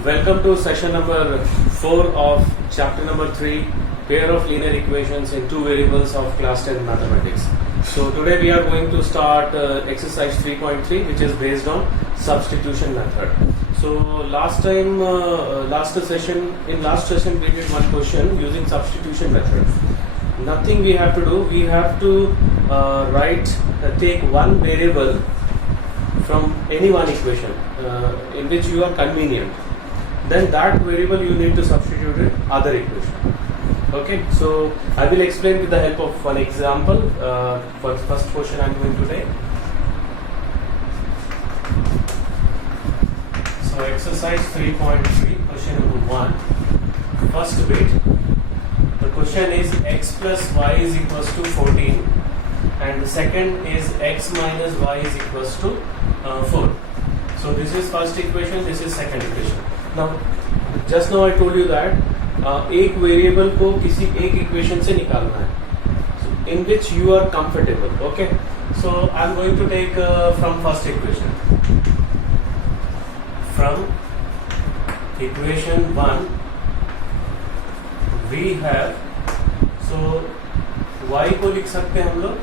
Welcome to session number 4 of chapter number 3, pair of linear equations in two variables of class 10 mathematics. So today we are going to start exercise 3.3, which is based on substitution method. So last session we did one question using substitution method. Nothing we have to do, we have to take one variable from any one equation in which you are convenient. Then that variable you need to substitute in other equation. Okay, so I will explain with the help of one example for the first question I am going to take. So exercise 3.3, question number 1. First bit, the question is x plus y is equals to 14, and the second is x minus y is equals to 4. So this is first equation, this is second equation. Now just now I told you that एक variable को किसी एक equation से निकालना है in which you are comfortable. Okay, so I am going to take from first equation. From equation 1 we have, so y को लिख सकते हैं हम लोग,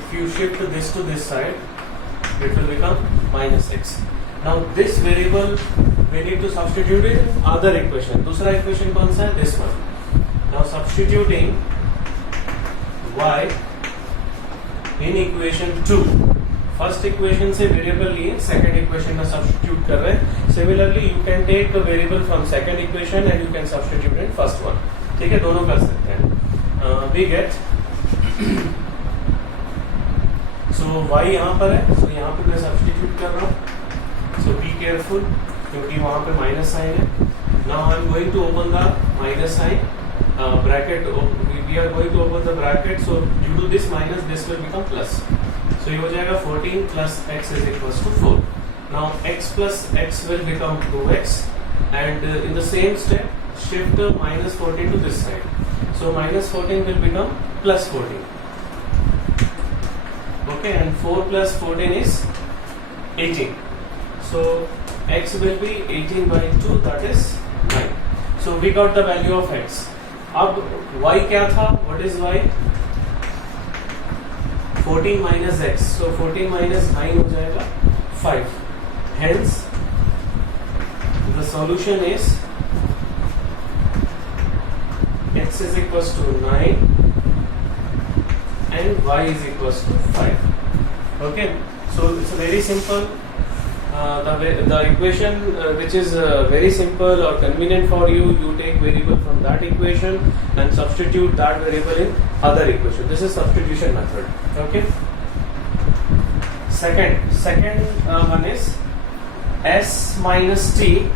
if you shift this to this side it will become minus x. Now this variable we need to substitute in other equation. दूसरा equation कौन सा है? This one. Now substituting y in equation 2. First equation से variable लिए second equation में substitute कर रहे हैं. Similarly you can take a variable from second equation and you can substitute in first one. ठीक है, दोनों कर सकते हैं. We get so y यहाँ पर है, so यहाँ पे मैं substitute कर रहा हूँ. So be careful क्योंकि वहाँ पे माइनस साइन है. Now I am going to open the minus sign bracket. We are going to open the bracket. So due to this minus, this will become plus. So ये हो जाएगा 14 plus x is equals to 4. Now x plus x will become 2x, and in the same step shift minus 14 to this side. So minus 14 will become plus 14. Okay, and 4 plus 14 is 18. So x will be 18 by 2, that is 9. So we got the value of x. अब y क्या था? What is y? 14 minus x. So 14 minus 9 हो जाएगा 5. Hence the solution is x is equals to 9 and y is equals to 5. Okay, so it's very simple. The equation which is very simple or convenient for you, you take variable from that equation and substitute that variable in other equation. This is substitution method. Okay. Second one is s minus t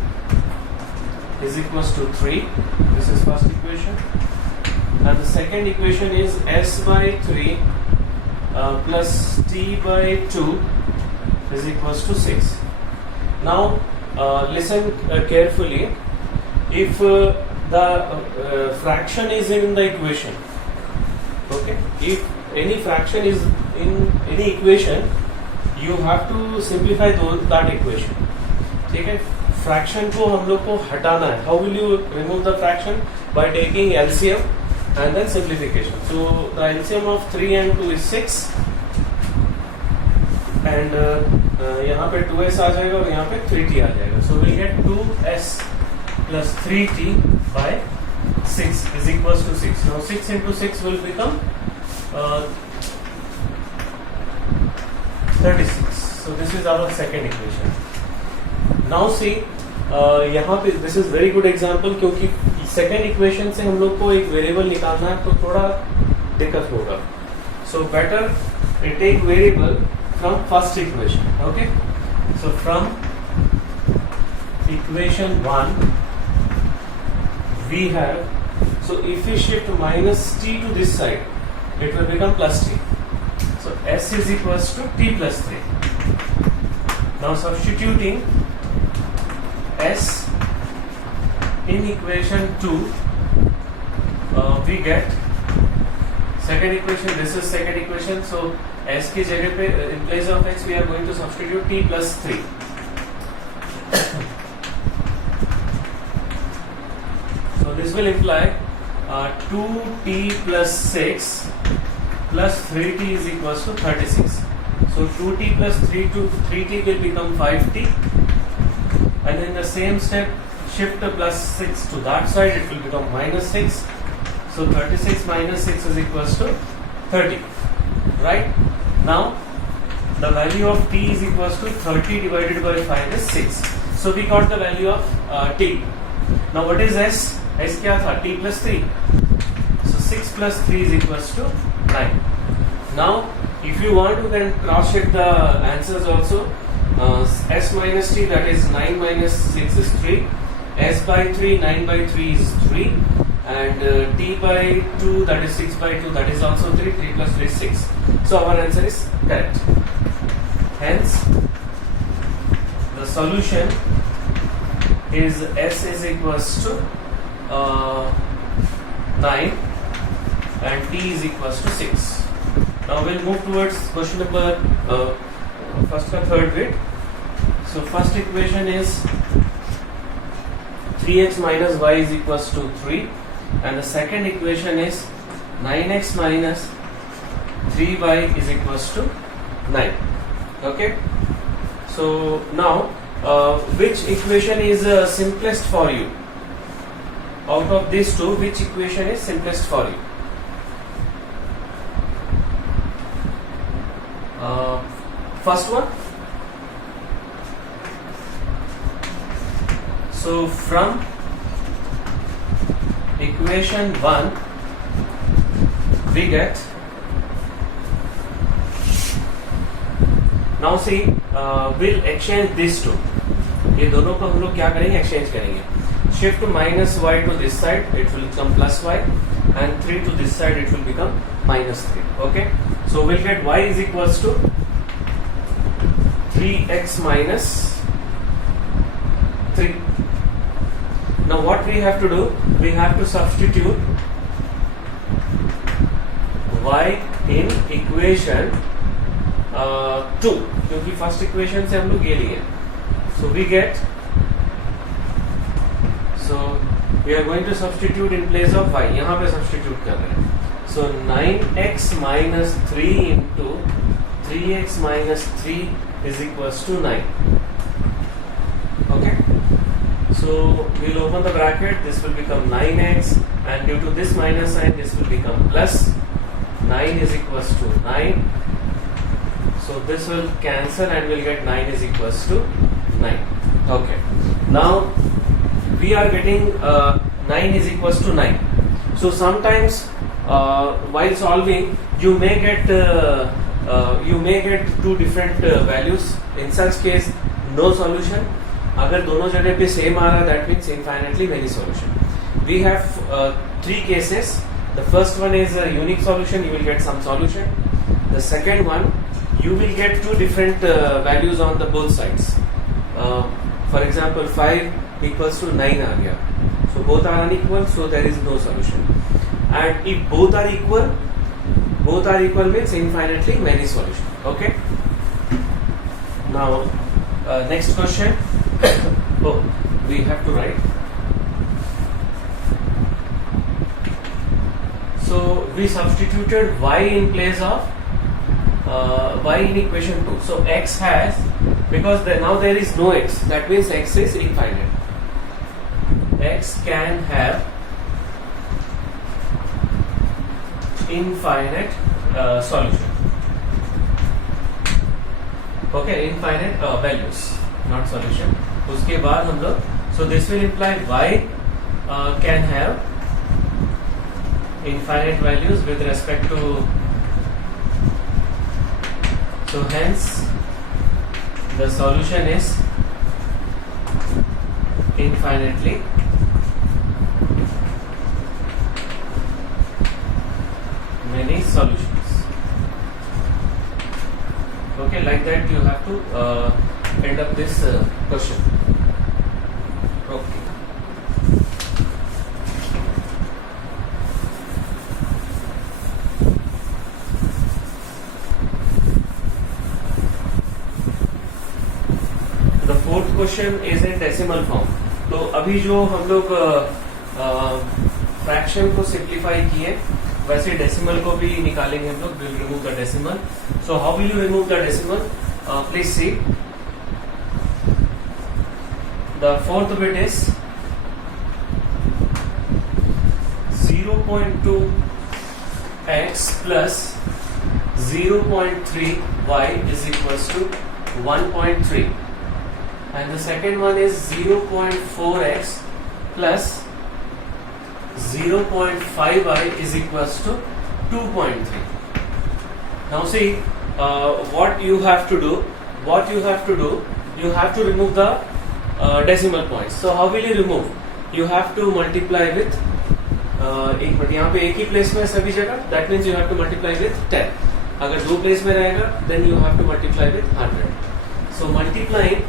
is equals to 3. This is first equation, and the second equation is s by 3 plus t by 2 is equals to 6. Now listen carefully. If the fraction is in the equation, okay, if any fraction is in any equation, you have to simplify that equation. ठीक है, fraction को हम लोग को हटाना है. How will you remove the fraction? By taking LCM and then simplification. So the LCM of 3 and 2 is 6, and यहाँ पे 2s आ जाएगा और यहाँ पे 3t आ जाएगा. So we'll get 2s plus 3t by 6 is equals to 6. Now 6 into 6 will become 36. So this is our second equation. Now see, यहाँ पे this is very good example क्योंकि second equation से हम लोग को एक variable निकालना है तो थोड़ा दिक्कत होगा. So better we take variable from first equation. Okay, so from equation 1 we have, so if we shift minus t to this side it will become plus t. So s is equals to t plus 3. Now substituting s in equation 2, we get second equation. This is second equation. So s की जगह पे in place of x we are going to substitute t plus 3. So this will imply 2t plus 6 plus 3t is equals to 36. So 2t plus 3t will become 5t, and in the same step shift the plus 6 to that side, it will become minus 6. So 36 minus 6 is equals to 30. Right? Now the value of t is equals to 30 divided by 5 is 6. So we got the value of t. Now what is s? S क्या था? t plus 3. So 6 plus 3 is equals to 9. Now if you want to then cross check the answers also, s minus t, that is 9 minus 6 is 3, s by 3, 9 by 3 is 3, and t by 2, that is 6 by 2, that is also 3, 3 plus 3 is 6. So our answer is correct. Hence the solution is s is equals to 9 and t is equals to 6. Now we'll move towards question number first ka third bit. So first equation is 3x minus y is equals to 3, and the second equation is 9x minus 3y is equals to 9. Okay, so now which equation is simplest for you? Out of these two, which equation is simplest for you? First one. So from equation 1 we get, now see, we'll exchange these two. ये दोनों को हम लोग क्या करेंगे? Exchange करेंगे. Shift minus y to this side, it will become plus y, and 3 to this side, it will become minus 3. Okay, so we'll get y is equals to 3x minus 3. Now what we have to do? We have to substitute y in equation 2, क्योंकि first equation से हम लोग ये लिए. So we get, so we are going to substitute in place of y. यहाँ पे substitute कर रहे हैं. So 9x minus 3 into 3x minus 3 is equals to 9. Okay. So we'll open the bracket. This will become 9x, and due to this minus sign, this will become plus. 9 is equals to 9. So this will cancel, and we'll get 9 is equals to 9. Okay. Now we are getting 9 is equals to 9. So sometimes while solving, you may get two different values. In such case, no solution. अगर दोनों जगह पे same आ रहा, that means infinitely many solution. We have 3 cases. The first one is a unique solution. You will get some solution. The second one, you will get two different values on the both sides. For example, 5 equals to 9 आ गया. So both are unequal, so there is no solution. And if both are equal means infinitely many solution. Okay. Now next question. Oh, we have to write. So we substituted y in place of y in equation 2. So x has, because now there is no x, that means x is infinite. X can have infinite solution. Okay, infinite values, not solution. उसके बाद हम लोग, so this will imply y can have infinite values with respect to, so hence the solution is infinitely many solutions. Okay, like that you have to end up this question. Okay. The fourth question is in decimal form. तो अभी जो हम लोग fraction को simplify किए, वैसे decimal को भी निकालेंगे हम लोग. Will remove the decimal. So how will you remove the decimal? Please see. The fourth bit is 0.2 x plus 0.3 y is equals to 1.3, and the second one is 0.4 x plus 0.5 y is equals to 2.3. Now see, what you have to do, you have to remove the decimal points. So how will you remove? You have to multiply with एक मिनट, यहाँ पे एक ही place में सभी जगह, that means you have to multiply with 10. अगर दो प्लेस में रहेगा then you have to multiply with 100. So multiplying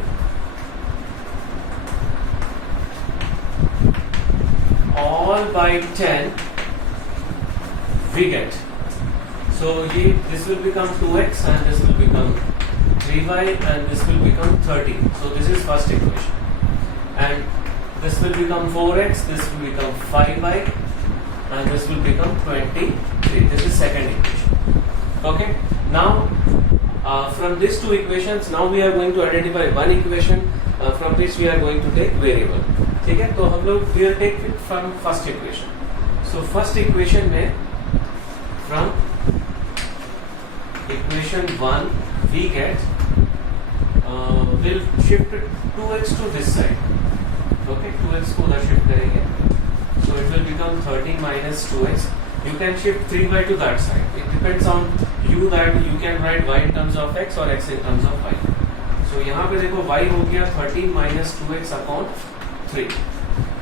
all by 10 we get, so this will become 2x and this will become 3y and this will become 13. So this is first equation, and this will become 4x, this will become 5y, and this will become 23. This is second equation. Okay, now from these two equations, now we are going to identify one equation from which we are going to take variable. ठीक है, तो हम लोग we will take it from first equation. So first equation में from equation 1 we get will shift 2x to this side. Okay, 2x को उधर shift करेंगे. So it will become 13 minus 2x. You can shift 3y to that side. It depends on you that you can write y in terms of x or x in terms of y. So यहाँ पे देखो y हो गया 13 minus 2x upon 3.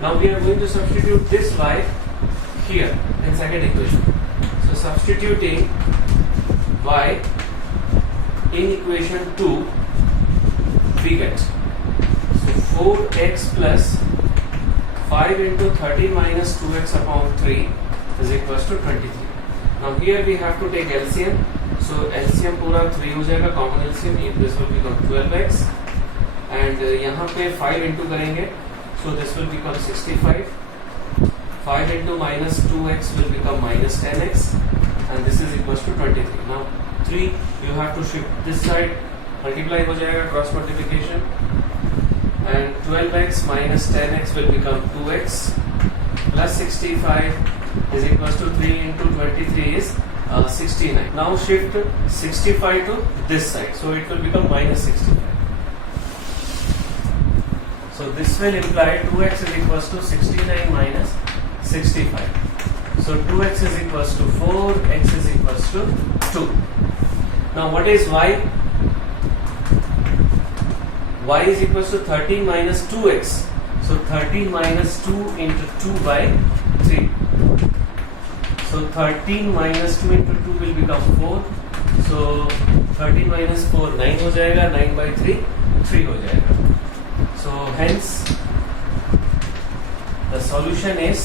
Now we are going to substitute this y here in second equation. So substituting y in equation 2 we get, so 4x plus 5 into 13 minus 2x upon 3 is equals to 23. Now here we have to take LCM. So LCM पूरा 3 हो जाएगा, common LCM. This will become 12x, and यहाँ पे 5 into करेंगे, so this will become 65. 5 into minus 2x will become minus 10x, and this is equals to 23. Now 3 you have to shift this side, multiply हो जाएगा, cross multiplication, and 12x minus 10x will become 2x plus 65 is equals to 3 into 23 is 69. Now shift 65 to this side, so it will become minus 65. So this will imply 2x is equals to 69 minus 65. So 2x is equals to 4, x is equals to 2. Now what is y? Y is equals to 13 minus 2x. So 13 minus 2 into 2 by 3. So 13 minus 2 into 2 will become 4. So 13 minus 4 9 हो जाएगा, 9 by 3 3 हो जाएगा. So hence the solution is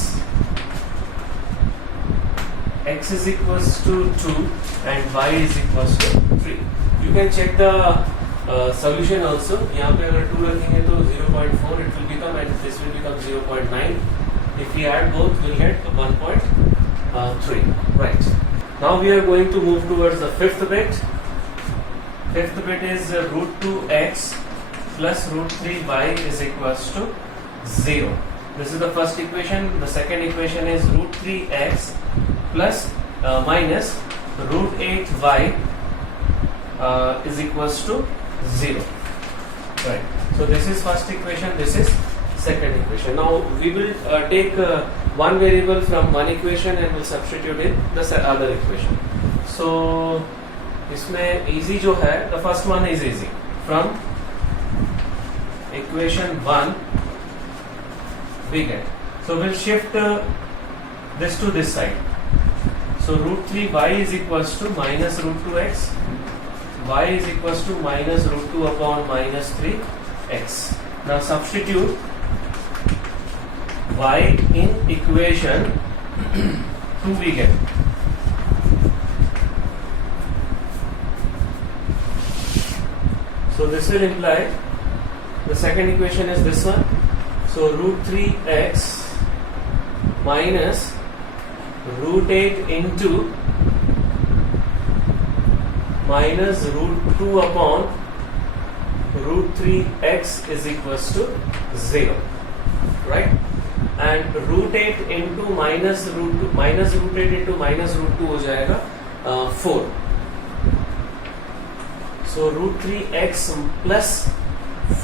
x is equals to 2 and y is equals to 3. You can check the solution also. यहाँ पे अगर 2 रखेंगे तो 0.4 it will become, and this will become 0.9. If we add both, we'll get 1.3. Right. Now we are going to move towards the fifth bit. Fifth bit is root 2x plus root 3y is equals to 0. This is the first equation. The second equation is root 3x plus minus root 8y is equals to 0. Right. So this is first equation. This is second equation. Now we will take one variable from one equation and will substitute in the other equation. So इसमें easy जो है, the first one is easy. From equation 1 we get. So we'll shift this to this side. So root 3y is equals to minus root 2x. Y is equals to minus root 2 upon minus 3x. Now substitute y in equation 2 we get. So this will imply the second equation is this one. So root 3x minus root 8 into minus root 2 upon root 3x is equals to 0, right? And root 8 into minus root 2, minus root 8 into minus root 2 हो जाएगा 4. So root 3x plus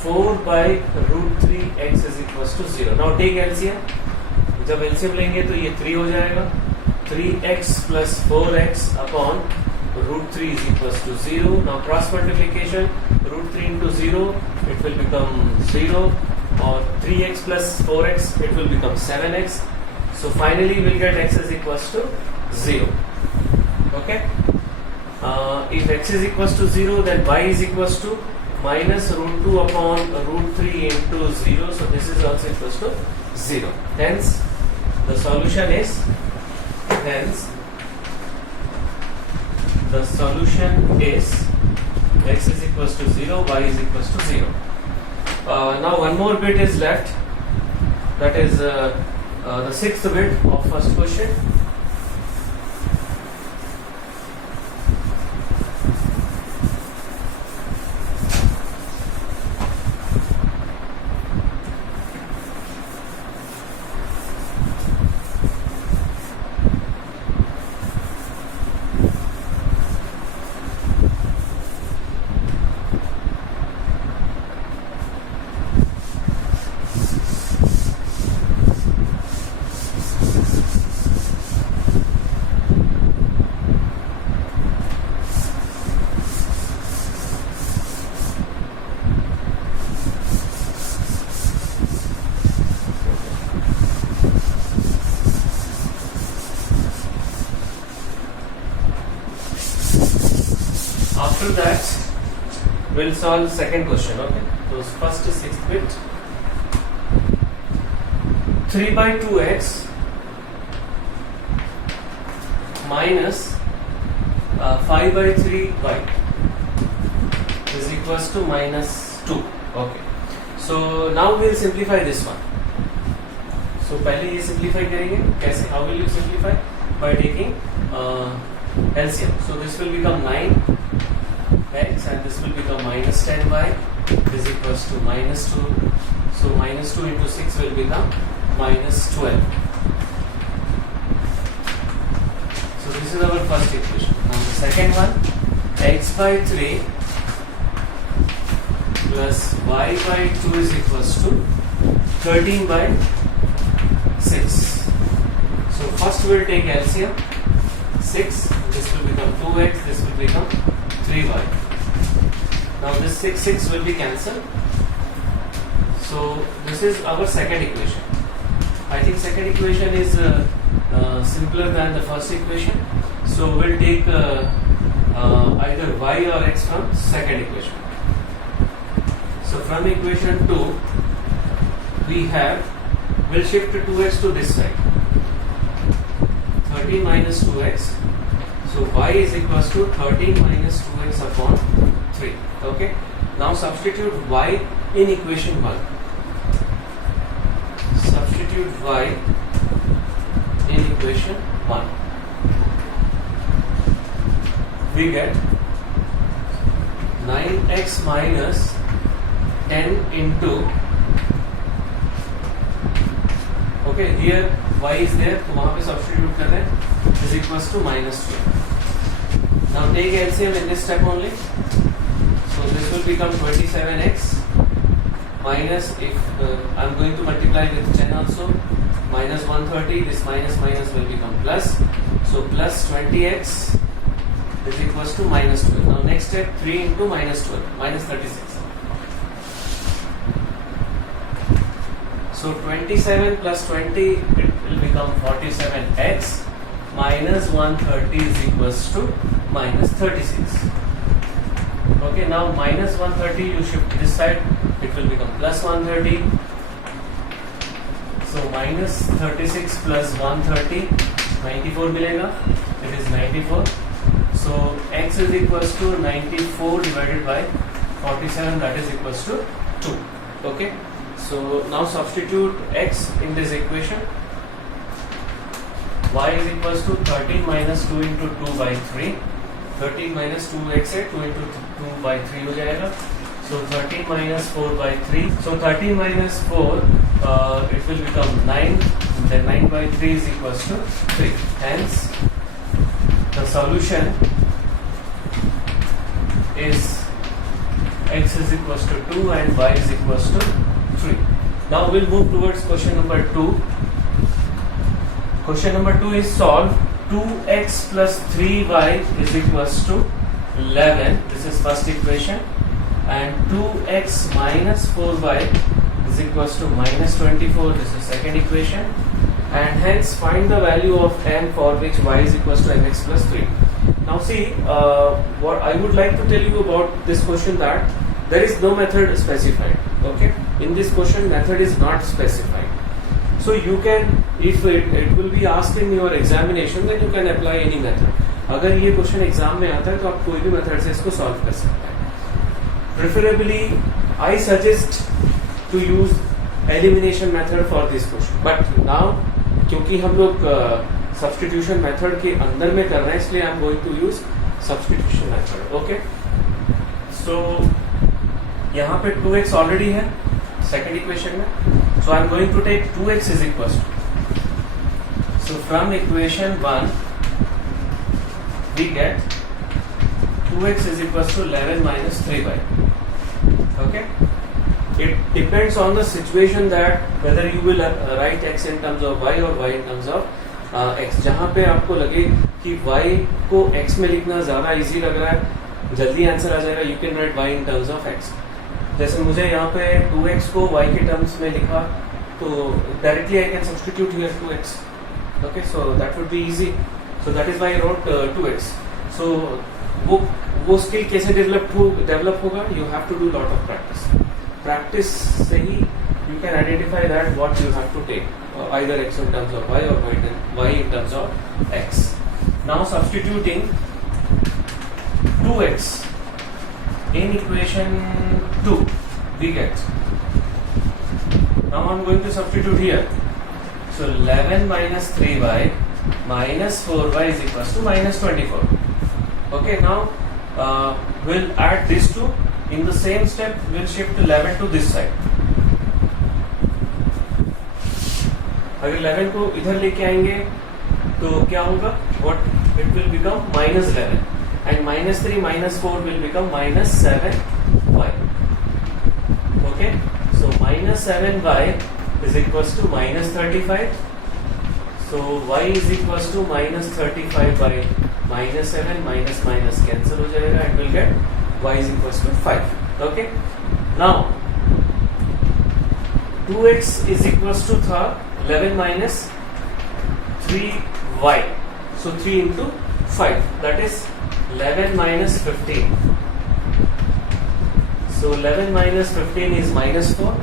4 by root 3x is equals to 0. Now take LCM. जब LCM लेंगे तो ये 3 हो जाएगा. 3x plus 4x upon root 3 is equals to 0. Now cross multiplication, root 3 into 0, it will become 0. Or 3x plus 4x, it will become 7x. So finally we'll get x is equals to 0. Okay. If x is equals to 0, then y is equals to minus root 2 upon root 3 into 0. So this is also equals to 0. Hence the solution is x is equals to 0, y is equals to 0. Now one more bit is left, that is the sixth bit of first question. After that, we'll solve second question. Okay. So first is sixth bit. 3 by 2x minus 5 by 3y is equals to minus 2. Okay. So now we'll simplify this one. So पहले ये simplify करेंगे. कैसे? How will you simplify? By taking LCM. So this will become 9x and this will become minus 10y is equals to minus 2. So minus 2 into 6 will become minus 12. So this is our first equation. Now the second one, x by 3 plus y by 2 is equals to 13 by 6. So first we'll take LCM. 6, this will become 2x, this will become 3y. Now this 6 will be cancelled. So this is our second equation. I think second equation is simpler than the first equation. So we'll take either y or x from second equation. So from equation 2, we'll shift 2x to this side. 13 minus 2x. So y is equals to 13 minus 2x upon 3. Okay. Now substitute y in equation 1. Substitute y in equation 1. We get 9x minus 10 into, okay, here y is there, तो वहाँ पे substitute कर रहे हैं, is equals to minus 2. Now take LCM in this step only. So this will become 27x minus, if I am going to multiply with 10 also, minus 130, this minus minus will become plus. So plus 20x is equals to minus 12. Now next step, 3 into minus 12, minus 36. So 27 plus 20, it will become 47x minus 130 is equals to minus 36. Okay, now minus 130 you shift this side, it will become plus 130. So minus 36 plus 130, 94 मिलेगा. It is 94. So x is equals to 94 divided by 47, that is equals to 2. Okay. So now substitute x in this equation. y is equals to 13 minus 2 into 2 by 3. 13 minus 2x है, 2 into 2 by 3 हो जाएगा. So 13 minus 4 by 3. So 13 minus 4, it will become 9. Then 9 by 3 is equals to 3. Hence, the solution is x is equals to 2 and y is equals to 3. Now we'll move towards question number 2. Question number 2 is solve 2x plus 3y is equals to 11. This is first equation. And 2x minus 4y is equals to minus 24. This is second equation. And hence find the value of m for which y is equals to mx plus 3. Now see, what I would like to tell you about this question, that there is no method specified. Okay, in this question method is not specified. So you can, if it will be asked in your examination, then you can apply any method. अगर ये question exam में आता है तो आप कोई भी method से इसको सॉल्व कर सकते हैं. Preferably, I suggest to use elimination method for this question. But now, क्योंकि हम लोग substitution method के अंदर में कर रहे हैं, इसलिए I am going to use substitution method. Okay? So यहाँ पे 2x ऑलरेडी है सेकेंड इक्वेशन में. So I am going to take 2x is equals to. So from equation 1 we get 2x is equals to 11 minus 3y. Okay? It depends on the situation that whether you will write x in terms of y or y in terms of x. जहाँ पे आपको लगे कि y को x में लिखना ज़्यादा easy लग रहा है, जल्दी आंसर आ जाएगा, you can write y in terms of x. जैसे मुझे यहाँ पे 2x को y के टर्म्स में लिखा तो directly I can substitute here 2x. Okay, so that would be easy. So that is why I wrote 2x. सो वो स्किल कैसे डेवलप होगा? You have to do lot of practice. Practice से ही you can identify that what you have to take either x in terms of y or y in terms of x. Now substituting 2x in equation 2 we get, now I'm going to substitute here. So 11 minus 3y minus 4y is equals to minus 24. Okay, now we'll add these two. In the same step we'll shift 11 to this side. अगर 11 को इधर लेके आएंगे तो क्या होगा? What it will become minus 11. And minus 3 minus 4 will become minus 7y. Okay, so minus 7y is equals to minus 35. So y is equals to minus 35 by minus 7. Minus minus cancel हो जाएगा and we'll get y is equals to 5. Okay, now 2x is equals to 11 minus 3y. So 3 into 5, that is 11 minus 15. So 11 minus 15 is minus 4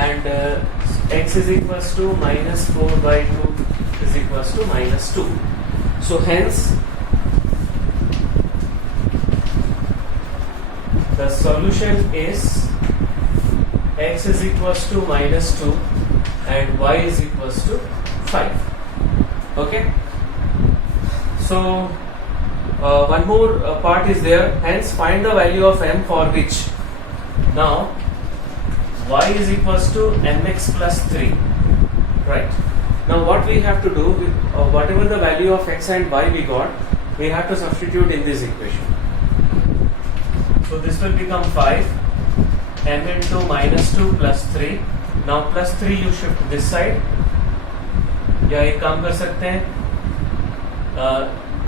and x is equals to minus 4 by 2 is equals to minus 2. So hence the solution is x is equals to minus 2 and y is equals to 5. Okay, so one more part is there. Hence find the value of m for which now y is equals to mx plus 3. Right, now what we have to do with whatever the value of x and y we got, we have to substitute in this equation. So this will become 5 m into minus 2 plus 3. Now plus 3 you shift this side, या एक काम कर सकते हैं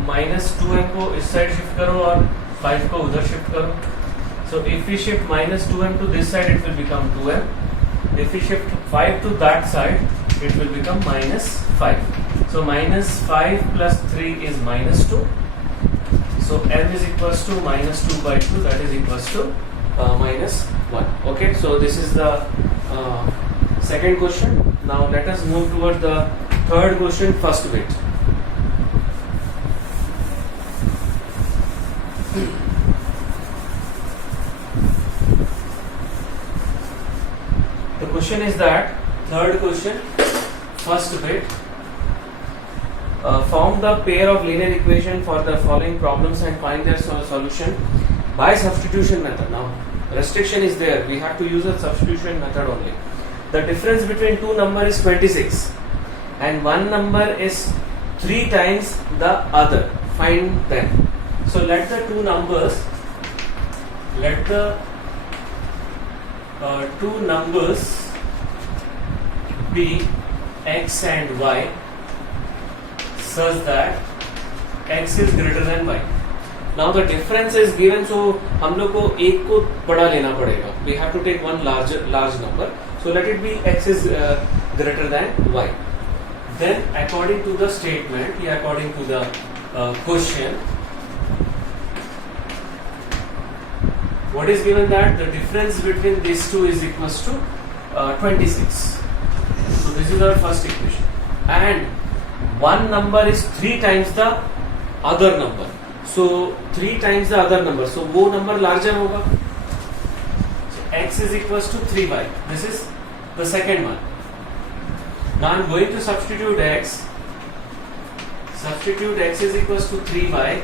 minus 2m को इस side shift करो और 5 को उधर शिफ्ट करो. So if we shift minus 2m to this side, it will become 2m. If we shift 5 to that side, it will become minus 5. So minus 5 plus 3 is minus 2. So m is equals to minus 2 by 2, that is equals to minus 1. Okay, so this is the second question. Now let us move toward the third question, first bit. The question is that third question, first bit, form the pair of linear equation for the following problems and find their solution by substitution method. Now restriction is there, we have to use a substitution method only. The difference between two numbers is 26 and one number is 3 times the other. Find them. So let the two numbers be x and y such that x is greater than y. Now the difference is given, so हम लोग को एक को बड़ा लेना पड़ेगा. We have to take one large number. So let it be x is greater than y. Then according to the statement, according to the question, what is given that the difference between these two is equals to 26. So this is our first equation. And one number is 3 times the other number. So 3 times the other number. So वो number larger होगा. So x is equals to 3y. This is the second one. Now I am going to substitute x. Substitute x is equals to 3y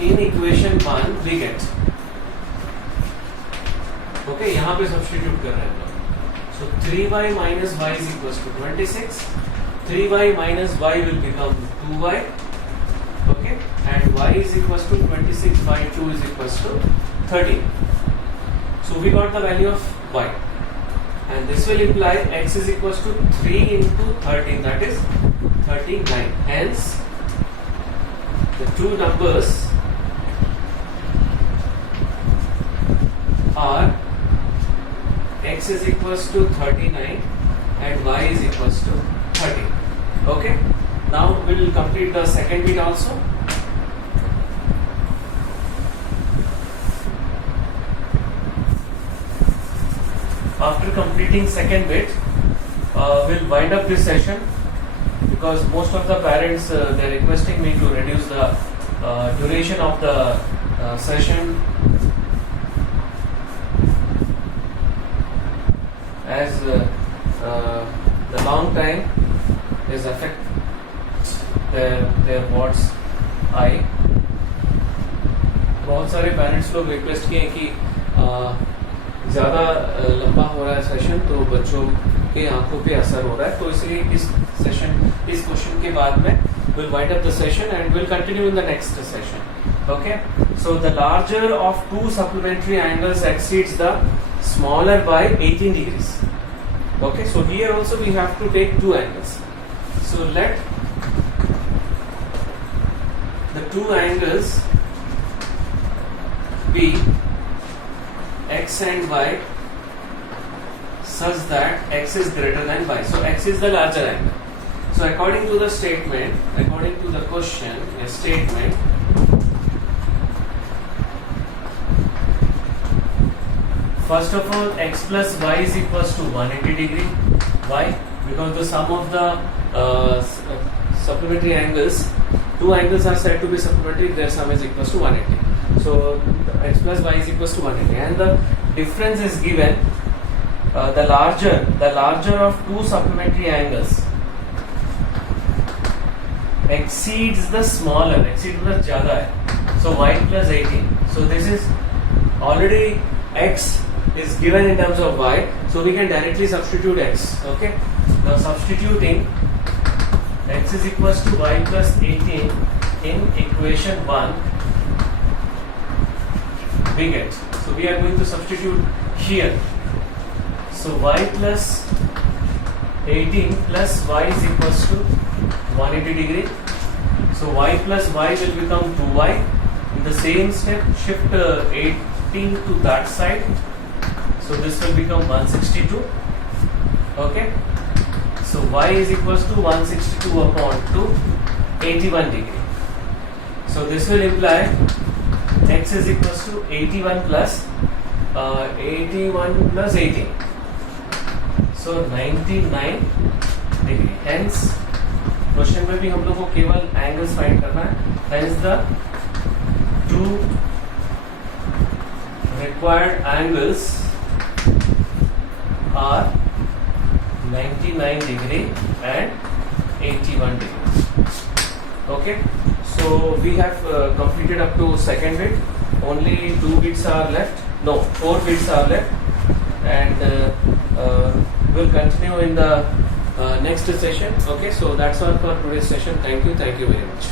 in equation 1 we get. Okay, यहाँ पे substitute कर रहे हैं हम लोग. So 3y minus y is equals to 26. 3y minus y will become 2y. Okay, and y is equals to 26 by 2 is equals to 13. So we got the value of y. And this will imply x is equals to 3 into 13, that is 39. Hence, the two numbers are x is equals to 39 and y is equals to 30. Okay. Now we will complete the second bit also. After completing second bit, we'll wind up this session because most of the parents they're requesting me to reduce the duration of the session, as the long time is affect their what's eye. बहुत सारे parents लोग request किए कि ज़्यादा लंबा हो रहा है सेशन तो बच्चों के आंखों पे असर हो रहा है, तो इसलिए इस क्वेश्चन के बाद में we'll wind up the session and we'll continue in the next session. Okay, so the larger of two supplementary angles exceeds the smaller by 18 degrees. Okay, so here also we have to take two angles. So let the two angles be x and y such that x is greater than y. So x is the larger angle. So according to the statement, according to the question, a statement, first of all, x plus y is equals to 180 degree. Why? Because the sum of the supplementary angles, two angles are said to be supplementary, their sum is equals to 180. So x plus y is equals to 180, and the difference is given. The larger of two supplementary angles exceeds the smaller, exceeds the ज़्यादा है. So y plus 18. So this is already x is given in terms of y, so we can directly substitute x. Okay. Now substituting x is equals to y plus 18 in equation 1, we get. So we are going to substitute here. So y plus 18 plus y is equals to 180 degree. So y plus y will become 2y. In the same step, shift 18 to that side. So this will become 162. Okay. So y is equals to 162 upon 2, 81 degree. So this will imply x is equals to 81 plus 18. So 99 degree. Hence question में भी हम लोग को केवल angles find करना है. Hence the two required angles are 99 degree and 81 degree. Okay, so we have completed up to second bit. Only 2 bits are left. No, 4 bits are left, and we'll continue in the next session. Okay, so that's all for today's session. Thank you very much.